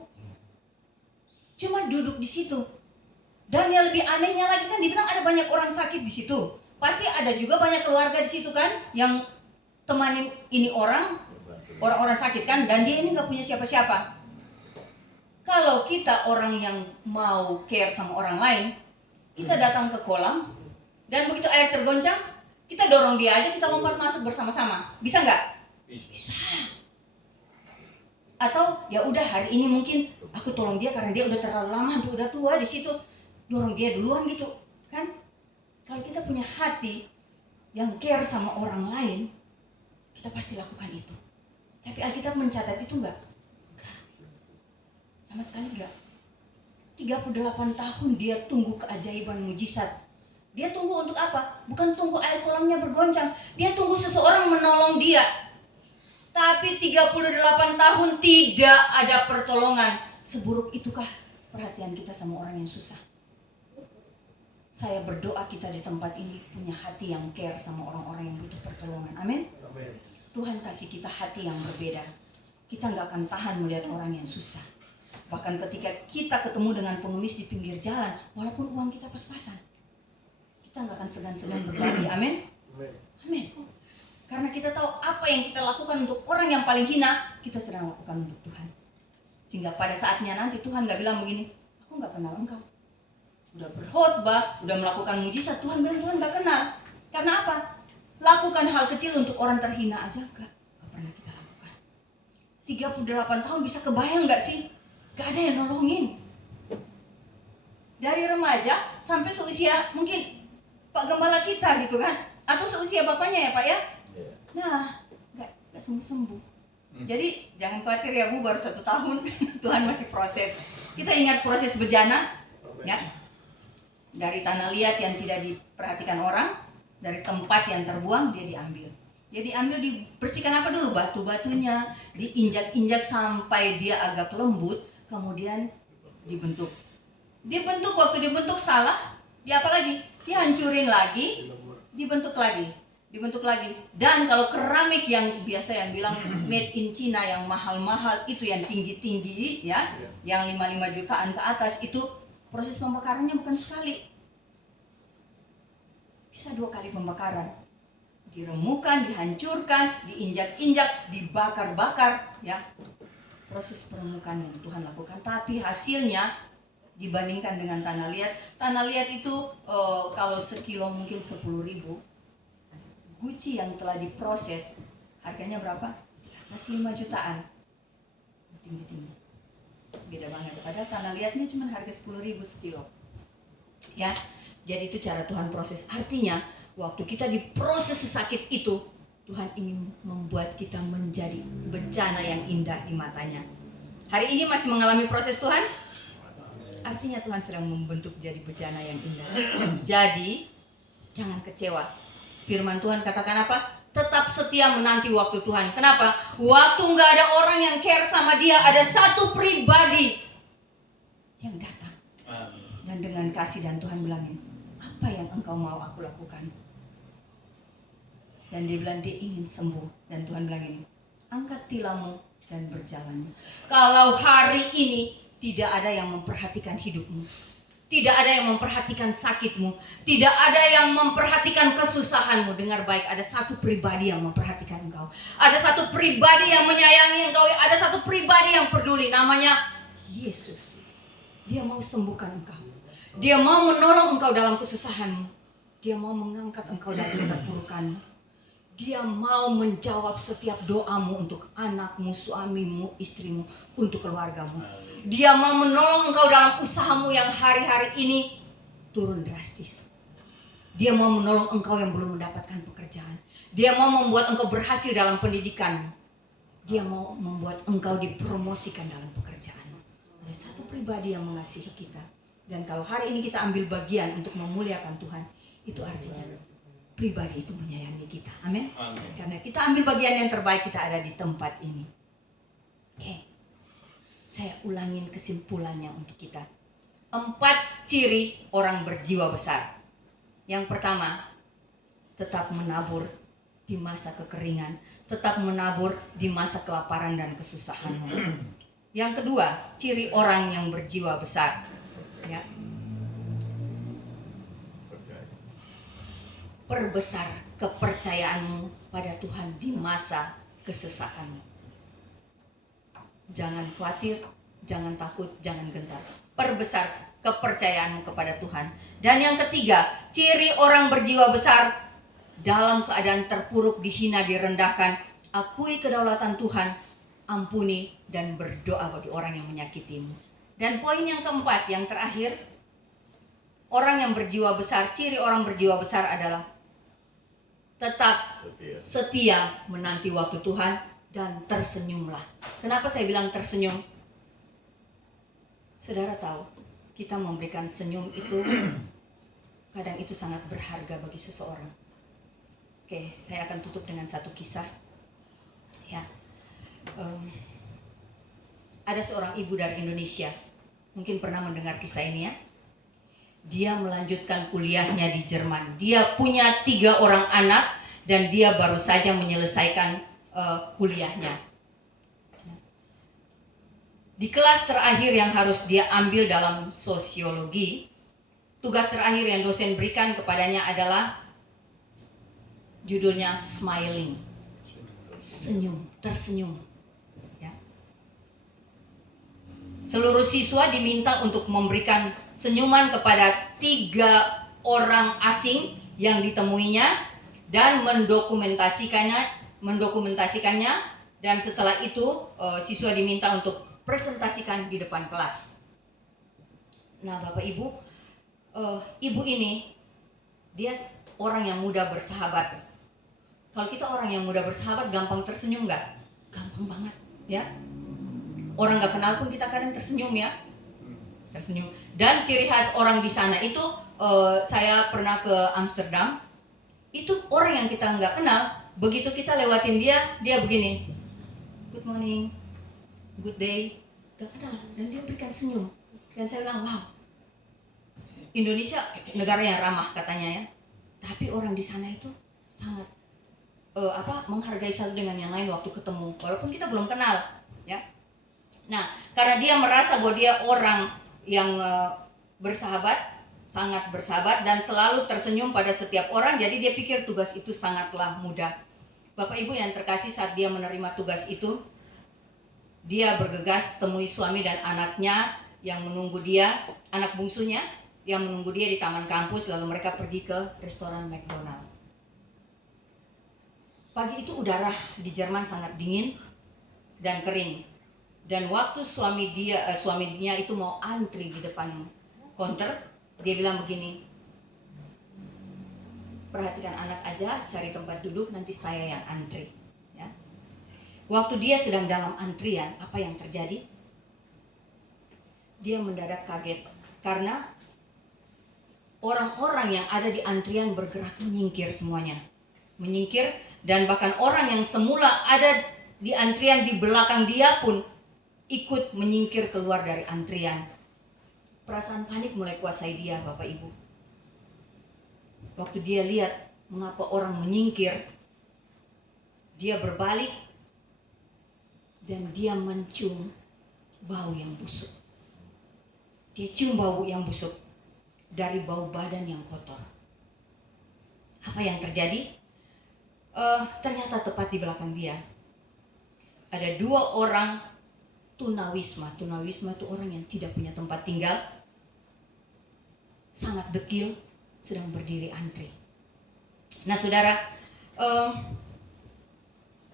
Cuma duduk di situ. Dan yang lebih anehnya lagi kan dibilang ada banyak orang sakit di situ. Pasti ada juga banyak keluarga di situ kan yang temanin ini orang-orang sakit kan, dan dia ini nggak punya siapa-siapa. Kalau kita orang yang mau care sama orang lain, kita datang ke kolam dan begitu air tergoncang, kita dorong dia aja, kita lompat masuk bersama-sama. Bisa nggak? Bisa. Atau ya udah hari ini mungkin aku tolong dia karena dia udah terlalu lama, udah tua di situ, dorong dia duluan gitu, kan? Kalau kita punya hati yang care sama orang lain, kita pasti lakukan itu. Tapi Alkitab mencatat itu enggak? Sama sekali enggak. 38 tahun dia tunggu keajaiban mujizat. Dia tunggu untuk apa? Bukan tunggu air kolamnya bergoncang. Dia tunggu seseorang menolong dia. Tapi 38 tahun tidak ada pertolongan. Seburuk itukah perhatian kita sama orang yang susah? Saya berdoa kita di tempat ini punya hati yang care sama orang-orang yang butuh pertolongan. Amin. Tuhan kasih kita hati yang berbeda. Kita nggak akan tahan melihat orang yang susah. Bahkan ketika kita ketemu dengan pengemis di pinggir jalan, walaupun uang kita pas-pasan, kita nggak akan segan-segan berbagi. Amin. Amin. Karena kita tahu apa yang kita lakukan untuk orang yang paling hina, kita sedang lakukan untuk Tuhan. Sehingga pada saatnya nanti Tuhan nggak bilang begini, aku nggak kenal engkau. Udah berkhotbah, udah melakukan mujizat, Tuhan bilang Tuhan gak kenal. Karena apa? Lakukan hal kecil untuk orang terhina aja gak pernah kita lakukan. 38 tahun, bisa kebayang nggak sih? Gak ada yang nolongin. Dari remaja sampai seusia mungkin Pak Gembala kita gitu kan, atau seusia bapaknya ya Pak ya. Nah, nggak sembuh-sembuh. Jadi jangan khawatir ya Bu, baru 1 tahun. Tuhan masih proses. Kita ingat proses bejana ya. Dari tanah liat yang tidak diperhatikan orang, dari tempat yang terbuang dia diambil. Dia diambil, dibersihkan apa dulu? Batu-batunya, diinjak-injak sampai dia agak lembut, kemudian dibentuk. Dibentuk, waktu dibentuk salah, dia apa lagi? Dihancurin lagi, dibentuk lagi. Dan kalau keramik yang biasa yang bilang made in China yang mahal-mahal itu, yang tinggi-tinggi ya, yang 5 jutaan ke atas, itu proses pembakarannya bukan sekali, bisa 2 kali pembakaran. Diremukan, dihancurkan, diinjak-injak, dibakar-bakar ya. Proses peremukan yang Tuhan lakukan. Tapi hasilnya dibandingkan dengan tanah liat itu kalau sekilo mungkin 10.000. Gucci yang telah diproses harganya berapa? Masih 5 jutaan. Tinggi-tinggi. Beda banget. Padahal tanah liatnya cuma harga 10.000 sekilo. Ya. Jadi itu cara Tuhan proses. Artinya waktu kita diproses sesakit itu, Tuhan ingin membuat kita menjadi bejana yang indah di matanya. Hari ini masih mengalami proses Tuhan? Artinya Tuhan sedang membentuk jadi bejana yang indah. Jadi jangan kecewa. Firman Tuhan katakan apa? Tetap setia menanti waktu Tuhan. Kenapa? Waktu nggak ada orang yang care sama dia, ada satu pribadi yang datang. Dan dengan kasih, dan Tuhan bilangin, apa yang engkau mau aku lakukan? Dan dia bilang dia ingin sembuh. Dan Tuhan bilang ini, angkat tilammu dan berjalan. Kalau hari ini tidak ada yang memperhatikan hidupmu, tidak ada yang memperhatikan sakitmu, tidak ada yang memperhatikan kesusahanmu, dengar baik, ada satu pribadi yang memperhatikan engkau. Ada satu pribadi yang menyayangi engkau, ada satu pribadi yang peduli, namanya Yesus. Dia mau sembuhkan engkau. Dia mau menolong engkau dalam kesusahanmu. Dia mau mengangkat engkau dari keterpurukanmu. Dia mau menjawab setiap doamu untuk anakmu, suamimu, istrimu, untuk keluargamu. Dia mau menolong engkau dalam usahamu yang hari-hari ini turun drastis. Dia mau menolong engkau yang belum mendapatkan pekerjaan. Dia mau membuat engkau berhasil dalam pendidikanmu. Dia mau membuat engkau dipromosikan dalam pekerjaanmu. Ada satu pribadi yang mengasihi kita. Dan kalau hari ini kita ambil bagian untuk memuliakan Tuhan, itu artinya pribadi itu menyayangi kita. Amin. Karena kita ambil bagian yang terbaik, kita ada di tempat ini. Oke. Saya ulangin kesimpulannya untuk kita. 4 ciri orang berjiwa besar. Yang pertama, tetap menabur di masa kekeringan, tetap menabur di masa kelaparan dan kesusahanmu. Yang kedua, ciri orang yang berjiwa besar. Ya. Perbesar kepercayaanmu pada Tuhan di masa kesesakanmu. Jangan khawatir, jangan takut, jangan gentar. Perbesar kepercayaanmu kepada Tuhan. Dan yang ketiga, ciri orang berjiwa besar dalam keadaan terpuruk, dihina, direndahkan, akui kedaulatan Tuhan, ampuni dan berdoa bagi orang yang menyakitimu. Dan poin yang keempat, yang terakhir, orang yang berjiwa besar, ciri orang berjiwa besar adalah tetap setia menanti waktu Tuhan dan tersenyumlah. Kenapa saya bilang tersenyum? Saudara tahu, kita memberikan senyum itu kadang itu sangat berharga bagi seseorang. Oke, saya akan tutup dengan satu kisah. Ya, ada seorang ibu dari Indonesia, mungkin pernah mendengar kisah ini ya. Dia melanjutkan kuliahnya di Jerman. Dia punya 3 orang anak dan dia baru saja menyelesaikan kuliahnya. Di kelas terakhir yang harus dia ambil dalam sosiologi, tugas terakhir yang dosen berikan kepadanya adalah judulnya smiling, senyum, tersenyum. Ya. Seluruh siswa diminta untuk memberikan senyuman kepada 3 orang asing yang ditemuinya dan mendokumentasikannya Dan setelah itu siswa diminta untuk presentasikan di depan kelas. Nah Bapak Ibu, ibu ini dia orang yang mudah bersahabat. Kalau kita orang yang mudah bersahabat, gampang tersenyum nggak? Gampang banget, ya. Orang nggak kenal pun kita kadang tersenyum, ya. Tersenyum. Dan ciri khas orang di sana itu, saya pernah ke Amsterdam. Itu orang yang kita nggak kenal, begitu kita lewatin dia begini. Good morning, good day, gak kenal, dan dia berikan senyum. Dan saya bilang, wow, Indonesia negara yang ramah katanya, ya. Tapi orang di sana itu sangat menghargai satu dengan yang lain waktu ketemu, walaupun kita belum kenal, ya. Nah, karena dia merasa bahwa dia orang yang bersahabat, sangat bersahabat dan selalu tersenyum pada setiap orang, jadi dia pikir tugas itu sangatlah mudah. Bapak Ibu yang terkasih, saat dia menerima tugas itu, dia bergegas temui suami dan anaknya yang menunggu dia, anak bungsunya yang menunggu dia di taman kampus, lalu mereka pergi ke restoran McDonald. Pagi itu udara di Jerman sangat dingin dan kering. Dan waktu suaminya itu mau antri di depan counter, dia bilang begini, perhatikan anak aja, cari tempat duduk, nanti saya yang antri, ya. Waktu dia sedang dalam antrian, apa yang terjadi? Dia mendadak kaget karena orang-orang yang ada di antrian bergerak menyingkir semuanya. Menyingkir, dan bahkan orang yang semula ada di antrian di belakang dia pun ikut menyingkir keluar dari antrian. Perasaan panik mulai kuasai dia, Bapak Ibu. Waktu dia lihat mengapa orang menyingkir, dia berbalik dan dia mencium bau yang busuk. Dia cium bau yang busuk dari bau badan yang kotor. Apa yang terjadi? Ternyata tepat di belakang dia ada 2 orang tunawisma. Tunawisma itu orang yang tidak punya tempat tinggal, sangat dekil, sedang berdiri antri. Nah saudara,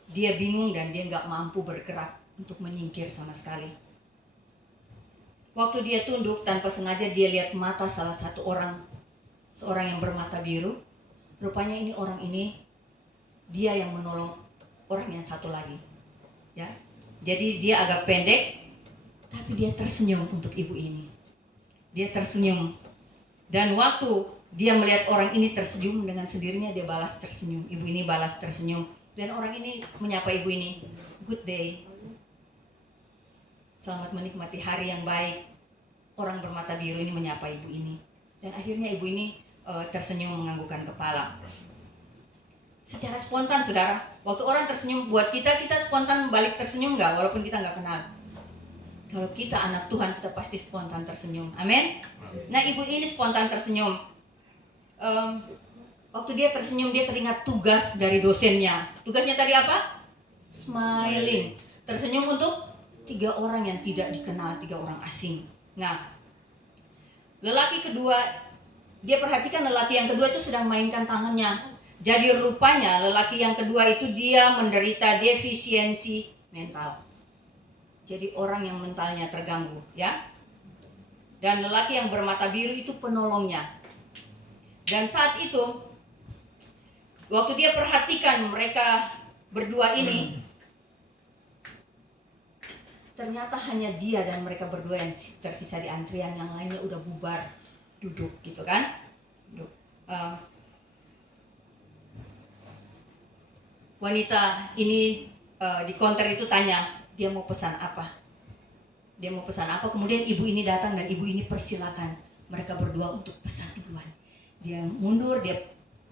dia bingung dan dia nggak mampu bergerak untuk menyingkir sama sekali. Waktu dia tunduk, tanpa sengaja dia lihat mata salah satu orang, seorang yang bermata biru. Rupanya orang ini dia yang menolong orang yang satu lagi, ya. Jadi dia agak pendek, tapi dia tersenyum untuk ibu ini. Dia tersenyum, dan waktu dia melihat orang ini tersenyum, dengan sendirinya dia balas tersenyum. Ibu ini balas tersenyum, dan orang ini menyapa ibu ini, good day, selamat menikmati hari yang baik. Orang bermata biru ini menyapa ibu ini, dan akhirnya ibu ini tersenyum menganggukkan kepala. Secara spontan saudara, waktu orang tersenyum buat kita spontan balik tersenyum nggak, walaupun kita nggak kenal. Kalau kita anak Tuhan, kita pasti spontan tersenyum, amin. Nah ibu ini spontan tersenyum. Waktu dia tersenyum, dia teringat tugas dari dosennya. Tugasnya tadi apa? Smiling, tersenyum untuk 3 orang yang tidak dikenal, 3 orang asing. Nah, lelaki kedua, dia perhatikan lelaki yang kedua itu sedang mainkan tangannya. Jadi rupanya lelaki yang kedua itu dia menderita defisiensi mental. Jadi orang yang mentalnya terganggu, ya. Dan lelaki yang bermata biru itu penolongnya. Dan saat itu, waktu dia perhatikan mereka berdua ini, ternyata hanya dia dan mereka berdua yang tersisa di antrian, yang lainnya udah bubar, duduk gitu kan. Duduk. Wanita ini di counter itu tanya, dia mau pesan apa? Dia mau pesan apa? Kemudian ibu ini datang dan ibu ini persilakan mereka berdua untuk pesan duluan. Dia mundur, dia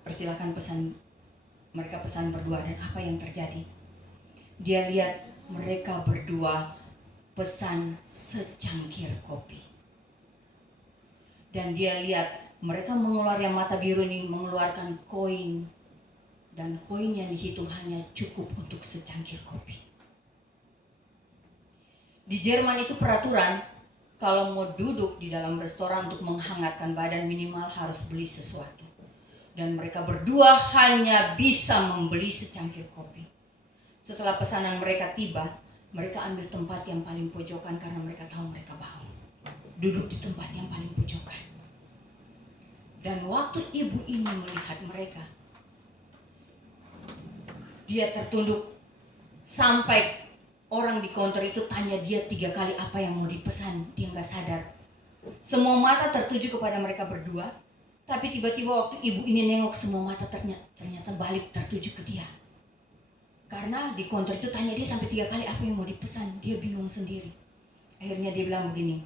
persilakan pesan, mereka pesan berdua, dan apa yang terjadi? Dia lihat mereka berdua pesan secangkir kopi. Dan dia lihat mereka mengeluarkan, mata biru ini mengeluarkan koin, dan koin yang dihitung hanya cukup untuk secangkir kopi. Di Jerman itu peraturan, kalau mau duduk di dalam restoran untuk menghangatkan badan minimal harus beli sesuatu. Dan mereka berdua hanya bisa membeli secangkir kopi. Setelah pesanan mereka tiba, mereka ambil tempat yang paling pojokan karena mereka tahu mereka bau. Duduk di tempat yang paling pojokan. Dan waktu ibu ini melihat mereka, dia tertunduk sampai orang di counter itu tanya dia 3 kali apa yang mau dipesan. Dia nggak sadar. Semua mata tertuju kepada mereka berdua. Tapi tiba-tiba waktu ibu ini nengok, semua mata ternyata balik tertuju ke dia. Karena di counter itu tanya dia sampai 3 kali apa yang mau dipesan. Dia bingung sendiri. Akhirnya dia bilang begini,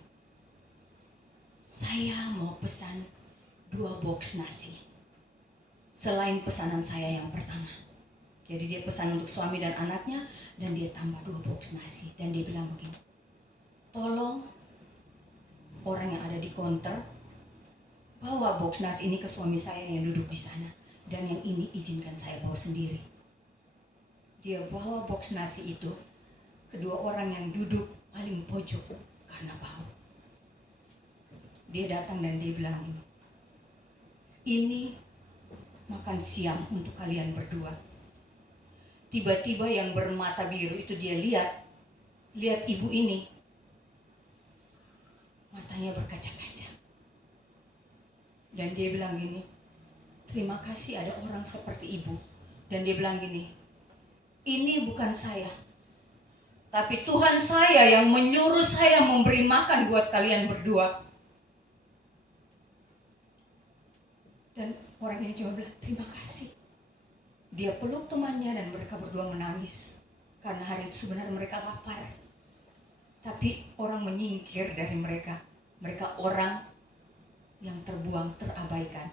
saya mau pesan 2 box nasi selain pesanan saya yang pertama. Jadi dia pesan untuk suami dan anaknya, dan dia tambah 2 box nasi. Dan dia bilang begini, tolong orang yang ada di counter bawa box nasi ini ke suami saya yang duduk di sana, dan yang ini izinkan saya bawa sendiri. Dia bawa box nasi itu kedua orang yang duduk paling pojok karena bau. Dia datang dan dia bilang, ini makan siang untuk kalian berdua. Tiba-tiba yang bermata biru itu dia lihat ibu ini, matanya berkaca-kaca. Dan dia bilang gini, terima kasih ada orang seperti ibu. Dan dia bilang gini, ini bukan saya, tapi Tuhan saya yang menyuruh saya memberi makan buat kalian berdua. Dan orang ini cuma bilang, terima kasih. Dia peluk temannya dan mereka berdua menangis. Karena hari itu sebenarnya mereka lapar. Tapi orang menyingkir dari mereka. Mereka orang yang terbuang, terabaikan.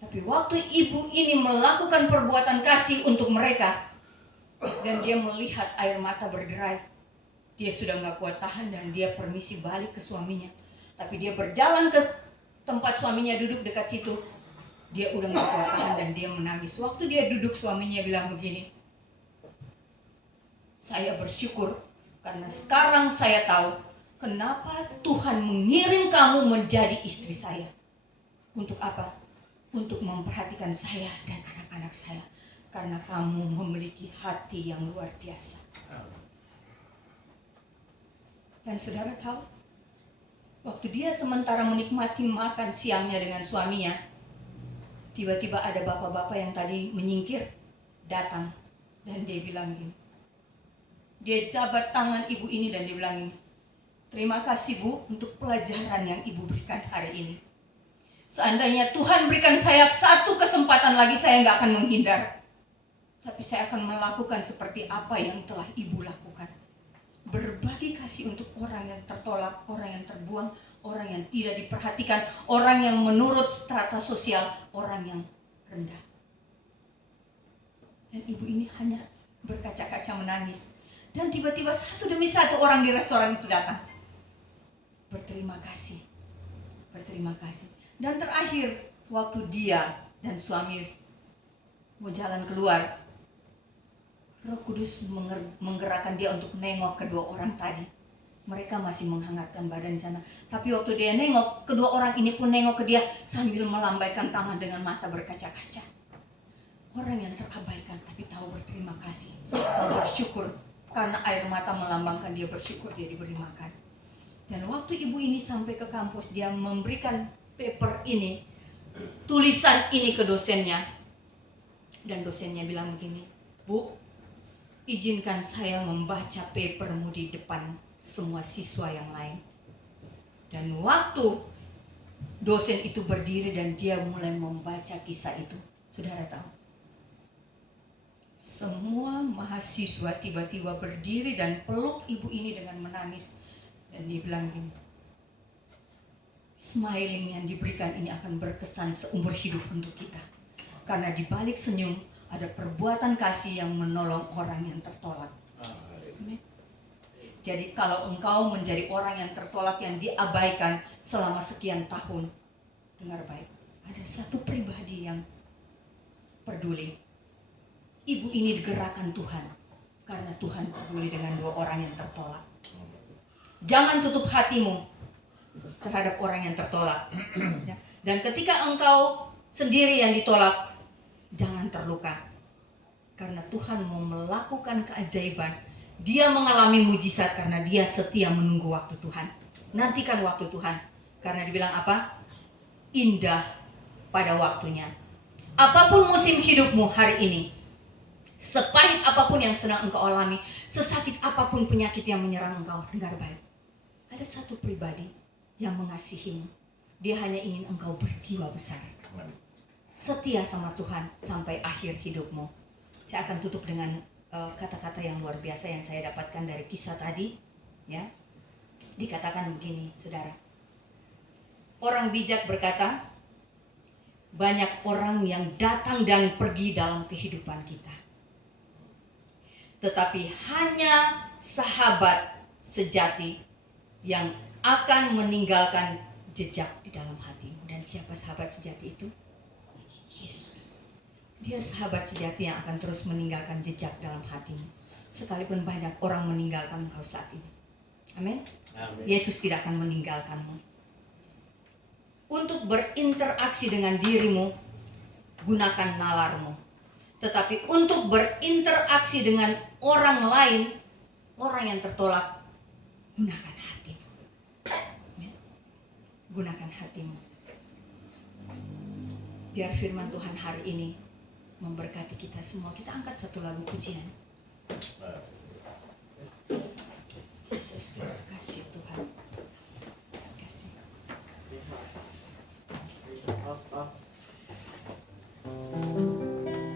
Tapi waktu ibu ini melakukan perbuatan kasih untuk mereka, dan dia melihat air mata berderai, dia sudah gak kuat tahan dan dia permisi balik ke suaminya. Tapi dia berjalan ke tempat suaminya duduk dekat situ, dia udah gak kuat tahan dan dia menangis. Waktu dia duduk, suaminya bilang begini, saya bersyukur karena sekarang saya tahu kenapa Tuhan mengirim kamu menjadi istri saya. Untuk apa? Untuk memperhatikan saya dan anak-anak saya. Karena kamu memiliki hati yang luar biasa. Dan saudara tahu, waktu dia sementara menikmati makan siangnya dengan suaminya, tiba-tiba ada bapak-bapak yang tadi menyingkir datang. Dan dia bilang gini, dia jabat tangan ibu ini dan dia bilang gini, terima kasih Bu untuk pelajaran yang ibu berikan hari ini. Seandainya Tuhan berikan saya 1 kesempatan lagi, saya nggak akan menghindar. Tapi saya akan melakukan seperti apa yang telah ibu lakukan. Berbagi kasih untuk orang yang tertolak, orang yang terbuang, orang yang tidak diperhatikan, orang yang menurut strata sosial, orang yang rendah. Dan ibu ini hanya berkaca-kaca menangis. Dan tiba-tiba 1 demi 1 orang di restoran itu datang. Berterima kasih. Berterima kasih. Dan terakhir, waktu dia dan suami mau jalan keluar, Roh Kudus menggerakkan dia untuk nengok kedua orang tadi. Mereka masih menghangatkan badan di sana. Tapi waktu dia nengok, kedua orang ini pun nengok ke dia sambil melambaikan tangan dengan mata berkaca-kaca. Orang yang terabaikan tapi tahu berterima kasih, tahu bersyukur. Karena air mata melambangkan dia bersyukur dia diberi makan. Dan waktu ibu ini sampai ke kampus, dia memberikan paper ini, tulisan ini ke dosennya. Dan dosennya bilang begini, Bu, izinkan saya membaca papermu di depan semua siswa yang lain. Dan waktu dosen itu berdiri dan dia mulai membaca kisah itu, saudara tahu, semua mahasiswa tiba-tiba berdiri dan peluk ibu ini dengan menangis. Dan dia bilang gini, smiling yang diberikan ini akan berkesan seumur hidup untuk kita. Karena di balik senyum ada perbuatan kasih yang menolong orang yang tertolak. Amin. Jadi kalau engkau menjadi orang yang tertolak, yang diabaikan selama sekian tahun, dengar baik, ada satu pribadi yang peduli. Ibu ini digerakkan Tuhan karena Tuhan peduli dengan 2 orang yang tertolak. Jangan tutup hatimu terhadap orang yang tertolak. Dan ketika engkau sendiri yang ditolak, jangan terluka. Karena Tuhan mau melakukan keajaiban. Dia mengalami mujizat karena dia setia menunggu waktu Tuhan. Nantikan waktu Tuhan. Karena dibilang apa? Indah pada waktunya. Apapun musim hidupmu hari ini, sepahit apapun yang sedang engkau alami, sesakit apapun penyakit yang menyerang engkau, dengar baik. Ada satu pribadi yang mengasihimu. Dia hanya ingin engkau berjiwa besar. Setia sama Tuhan sampai akhir hidupmu. Saya akan tutup dengan kata-kata yang luar biasa yang saya dapatkan dari kisah tadi. Ya, dikatakan begini, saudara. Orang bijak berkata, banyak orang yang datang dan pergi dalam kehidupan kita. Tetapi hanya sahabat sejati yang akan meninggalkan jejak di dalam hatimu. Dan siapa sahabat sejati itu? Yesus. Dia sahabat sejati yang akan terus meninggalkan jejak dalam hatimu. Sekalipun banyak orang meninggalkan engkau saat ini. Amin. Yesus tidak akan meninggalkanmu. Untuk berinteraksi dengan dirimu, gunakan nalarmu. Tetapi untuk berinteraksi dengan orang lain, orang yang tertolak, gunakan hatimu. Amin. Gunakan hatimu. Biar firman Tuhan hari ini memberkati kita semua. Kita angkat satu lagu pujian. Yesus, terima kasih Tuhan. Terima kasih.